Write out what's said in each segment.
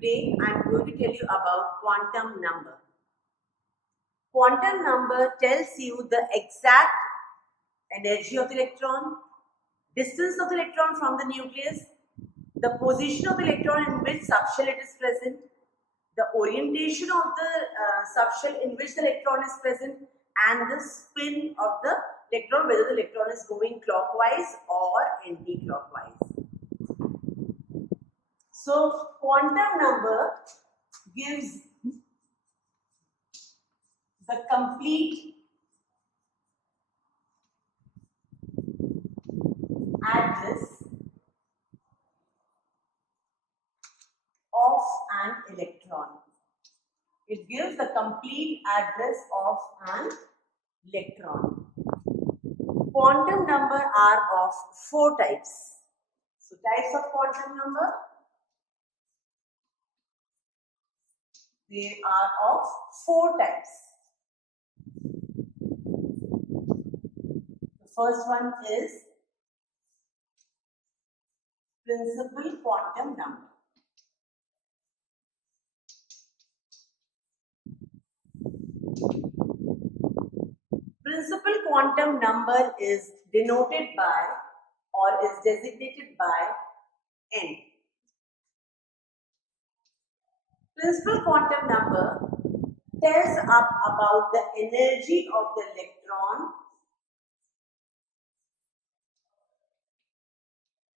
Today I am going to tell you about quantum number. Quantum number tells you the exact energy of the electron, distance of the electron from the nucleus, the position of the electron in which subshell it is present, the orientation of the subshell in which the electron is present, and the spin of the electron, whether the electron is moving clockwise or anti-clockwise. So, quantum number gives the complete address of an electron. It gives the complete address of an electron. Quantum number are of 4 types. So, types of quantum number, they are of 4 types. The first one is principal quantum number. Principal quantum number is denoted by or is designated by n. Principal quantum number tells us about the energy of the electron.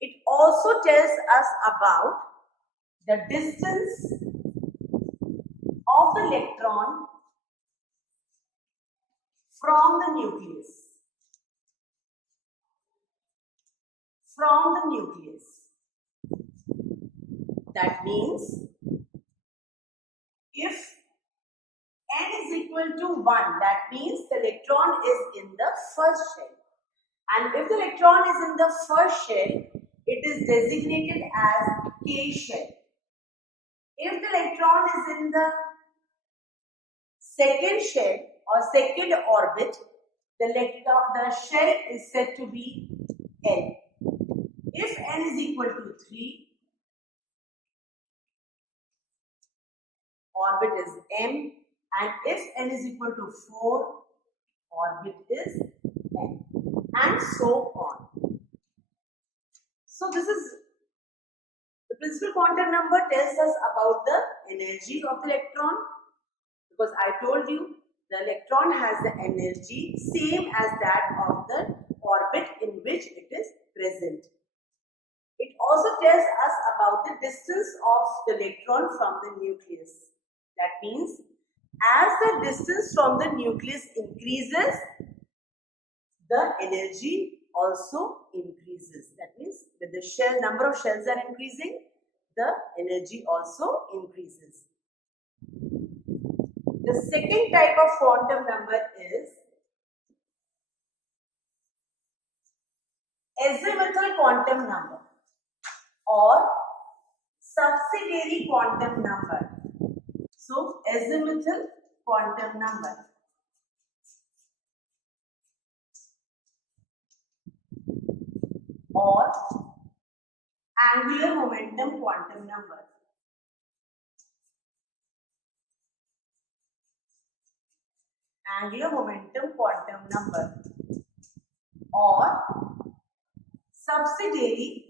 It also tells us about the distance of the electron from the nucleus. From the nucleus. That means if n is equal to 1, that means the electron is in the first shell. And if the electron is in the first shell, it is designated as K shell. If the electron is in the second shell or second orbit, the shell is said to be L. If n is equal to 3, orbit is M, and if n is equal to 4, orbit is N, and so on. So this is the principal quantum number tells us about the energy of the electron, because I told you the electron has the energy same as that of the orbit in which it is present. It also tells us about the distance of the electron from the nucleus. That means as the distance from the nucleus increases, the energy also increases. That means with the number of shells are increasing, the energy also increases. The second type of quantum number is azimuthal quantum number or subsidiary quantum number. So, azimuthal quantum number or angular momentum quantum number. Angular momentum quantum number or subsidiary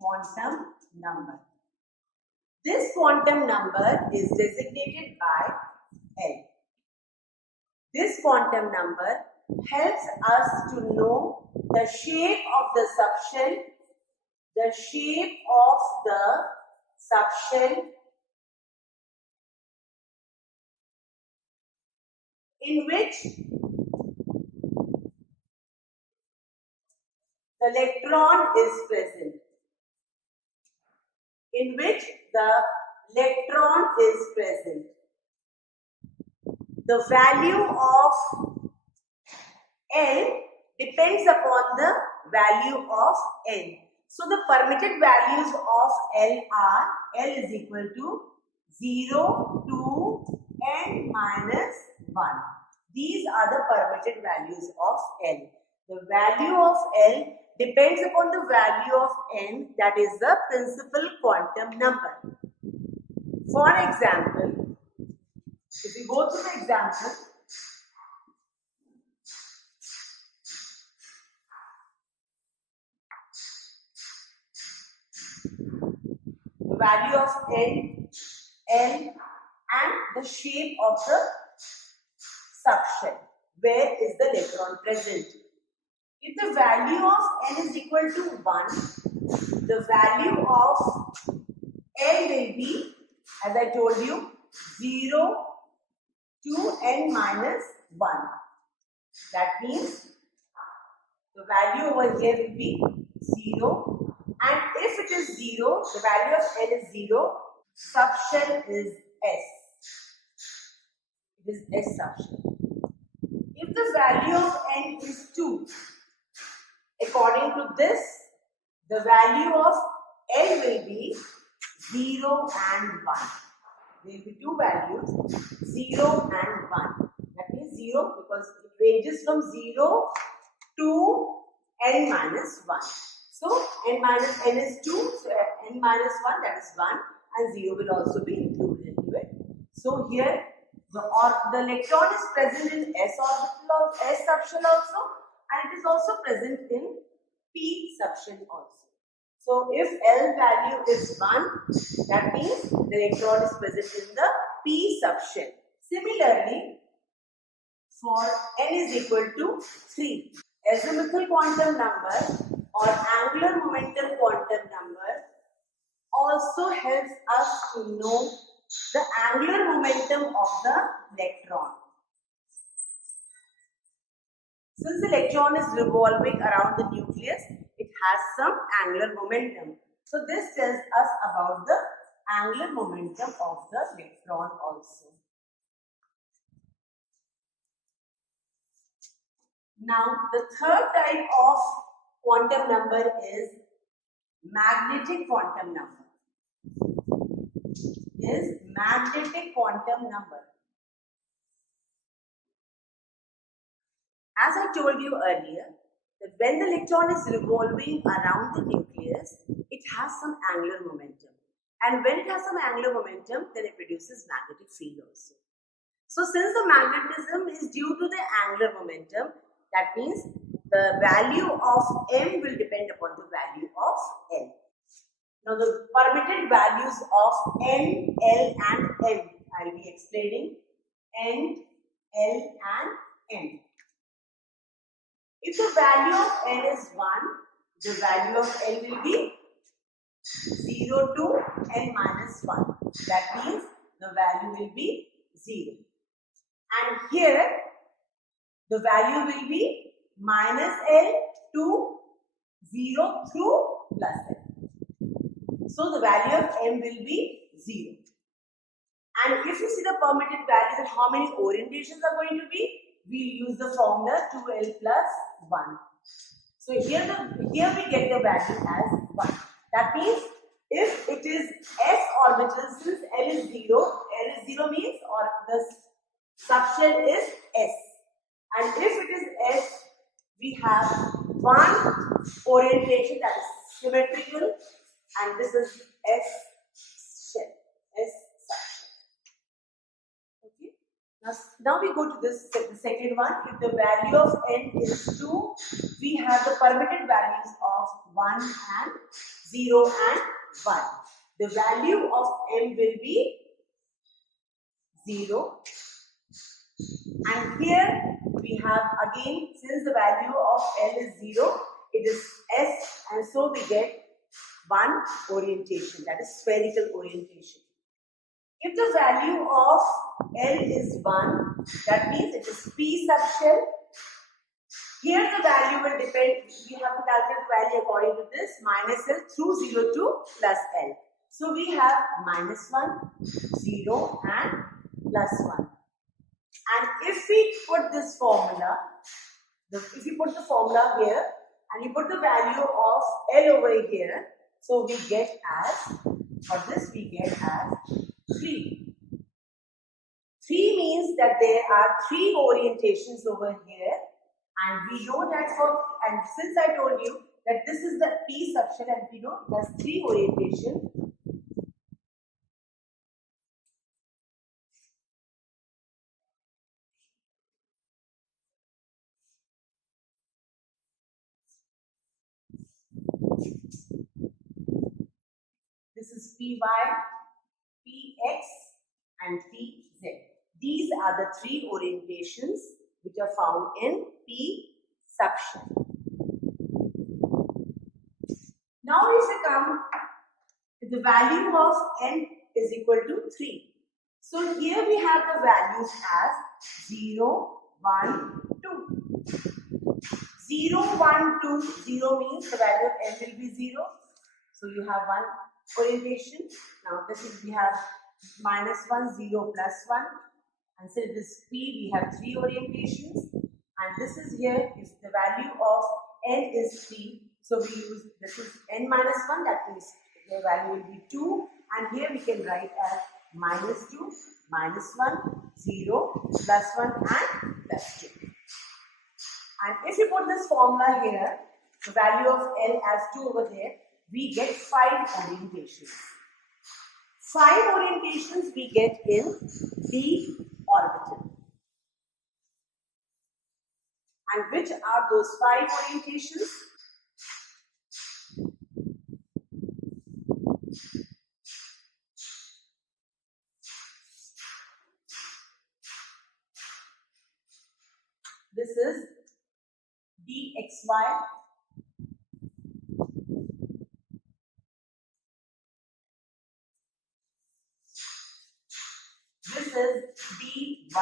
quantum number. This quantum number is designated by L. This quantum number helps us to know the shape of the subshell, in which the electron is present. In which the electron is present. The value of L depends upon the value of N. So the permitted values of L are L is equal to 0 to N minus 1. These are the permitted values of L. The value of L depends upon the value of N, that is the principal quantum number. For example, if we go to the example, the value of N, L and the shape of the subshell. Where is the electron present? If the value of N is equal to 1, the value of L will be, as I told you, 0 to N minus 1. That means the value over here will be 0, and if it is 0, the value of N is 0, subshell is S. It is S subshell. If the value of N is 2, according to this, the value of L will be 0 and 1. There will be two values, 0 and 1. That means 0 because it ranges from 0 to N minus 1. So N minus N is 2, so N minus 1, that is 1, and 0 will also be included into it. So here the electron is present in S orbital, S subshell also, and it is also present in P subshell also. So if L value is 1, that means the electron is present in the P subshell. Similarly, for N is equal to 3, azimuthal quantum number or angular momentum quantum number also helps us to know the angular momentum of the electron. Since the electron is revolving around the nucleus, it has some angular momentum. So this tells us about the angular momentum of the electron also. Now the third type of quantum number is magnetic quantum number. Is magnetic quantum number. As I told you earlier, that when the electron is revolving around the nucleus, it has some angular momentum. And when it has some angular momentum, then it produces magnetic field also. So since the magnetism is due to the angular momentum, that means the value of M will depend upon the value of L. Now the permitted values of N, L and M, I will be explaining N, L and M. If the value of N is 1, the value of L will be 0 to N minus 1. That means the value will be 0. And here the value will be minus L to 0 through plus L. So the value of M will be 0. And if you see the permitted values and how many orientations are going to be, we'll use the formula 2L plus 1. So here we get the value as 1. That means if it is S orbital, since L is 0 means or the subshell is S. And if it is S, we have one orientation that is symmetrical, and this is S shell, S subshell. Okay. Now we go to this the second one. If the value of N is 2, we have the permitted values of 1 and 0 and 1. The value of M will be 0. And here we have again, since the value of L is 0, it is S, and so we get one orientation, that is spherical orientation. If the value of L is 1, that means it is P subshell. Here the value will depend, we have to calculate the value according to this, minus L through 0 to plus L. So we have minus 1, 0 and plus 1. And if we put this formula, if you put the formula here and you put the value of L over here, so we get as, for this we get as 3. 3 means that there are 3 orientations over here And we know that and since I told you that this is the P subshell and we know there's 3 orientation. This is Py, Px and Pz. These are the 3 orientations which are found in P subshell. Now if we come to the value of n is equal to 3. So here we have the values as 0, 1, 2. 0, 1, 2, 0 means the value of n will be 0. So you have one orientation. Now this is, we have -1, 0, +1. And so this P, we have 3 orientations. And this is here, if the value of n is 3. So we use, this is n minus 1, that means the value will be 2. And here we can write as -2, -1, 0, +1 and +2. And if you put this formula here, the value of L as 2 over there, we get 5 orientations. 5 orientations we get in d orbital. And which are those 5 orientations? This is dxy, this is dyz,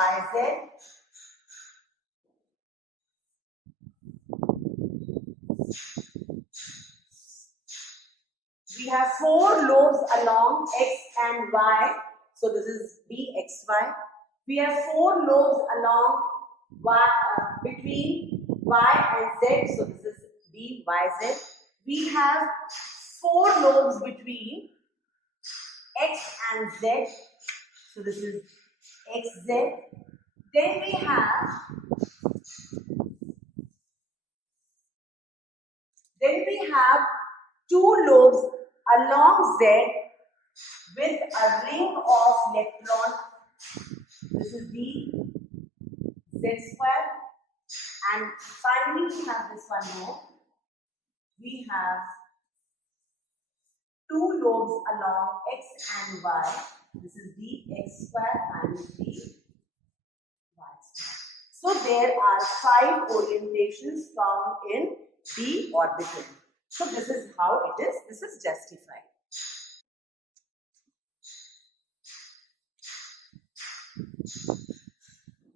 we have 4 lobes along x and y, so this is dxy. We have 4 lobes along y, between y and z, so this is dyz. We have 4 lobes between x and z, so this is xz. Then we have two lobes along z with a ring of electron. This is d z square. And finally we have this one more. We have 2 lobes along x and y. This is dx square minus dy square. So there are 5 orientations found in d orbital. So this is how it is. This is justified.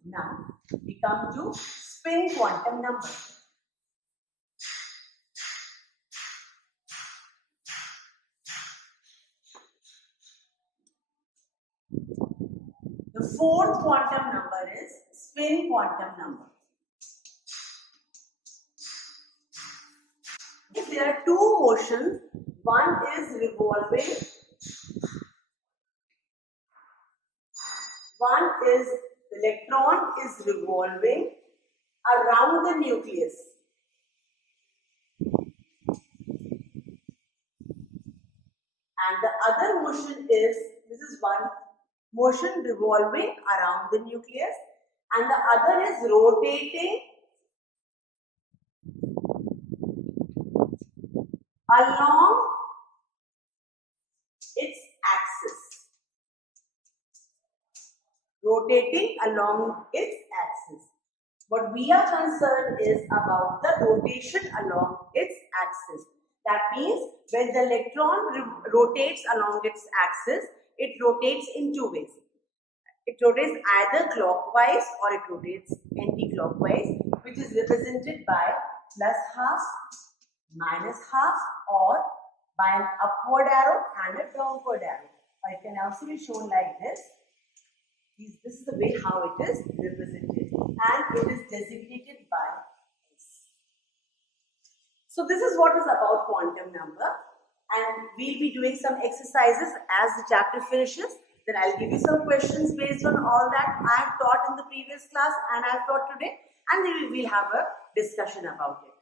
Now we come to spin quantum number. The 4th quantum number is spin quantum number. If there are 2 motions, one is revolving, one is the electron is revolving around the nucleus. And the other motion is, this is one motion revolving around the nucleus, and the other is rotating along its axis. Rotating along its axis. What we are concerned is about the rotation along its axis. That means when the electron rotates along its axis, it rotates in 2 ways. It rotates either clockwise or it rotates anti-clockwise, which is represented by +half, -half, or by an upward arrow and a downward arrow. Or it can also be shown like this. This is the way how it is represented, and it is designated by S. So this is what is about quantum number, and we'll be doing some exercises as the chapter finishes. Then I'll give you some questions based on all that I have taught in the previous class and I have taught today, and then we'll have a discussion about it.